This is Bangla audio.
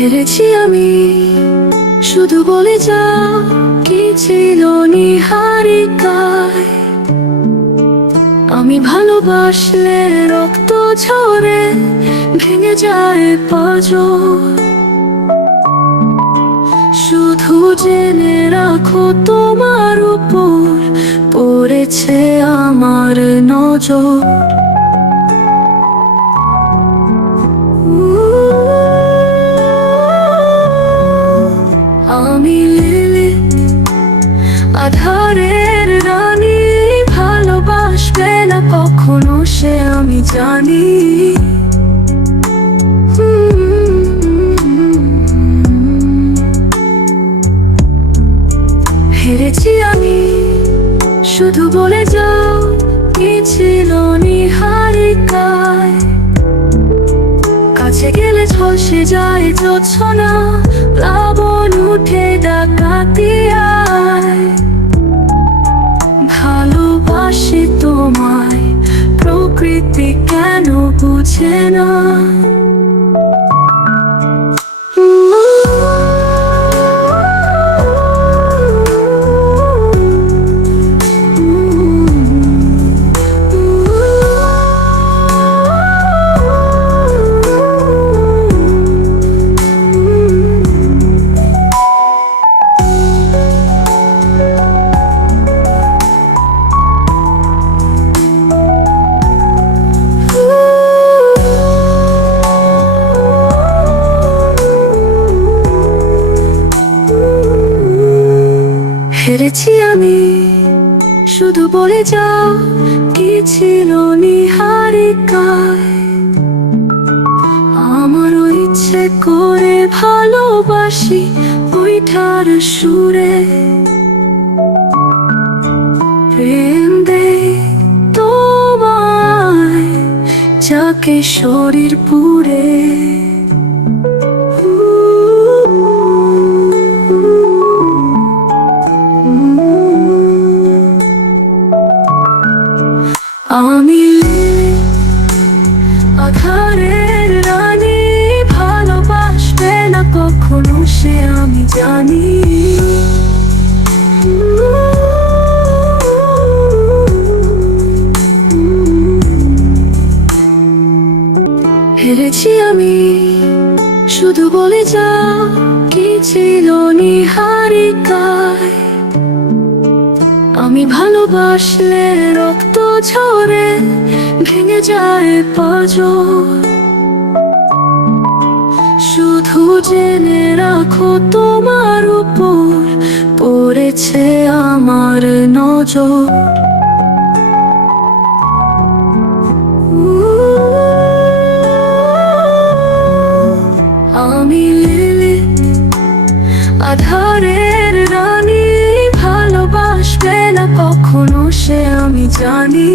হেরেছি আমি, শুধু বলে যা কি ছিল নিহারিকায়। আমি ভালোবাসলে রক্ত ঝরে ভেঙে যায় পাজ শুধু জেনে রাখো তোমার আধারের রানী ভালোবাসবে না কখনো সে আমি জানি। হেরেছি আমি, শুধু বলে যাও কি ছিল নিহারিকায়। কাছে গেলে ঝলসে যায় জোছনা প্লাবন 不见那 হেরেছি আমি। শুধু বলে যাও, কি ছিল নিহারিকায়? আমারও ইচ্ছে করে ভালোবাসি ওইটার সুরে। প্রেম দে তোমায়, যাকে শরীর পুরে জানি। হেরেছি আমি, শুধু বলে যা কি ছিল নিহারিকায়। আমি ভালোবাসলে রক্ত ঝরে ভেঙে যায় শুধু জেনে রাখো তোমার উপর পড়েছে আমার নজর। আমি লিলি, আধারের রানী, ভালোবাসবে না কখনো সে আমি জানি।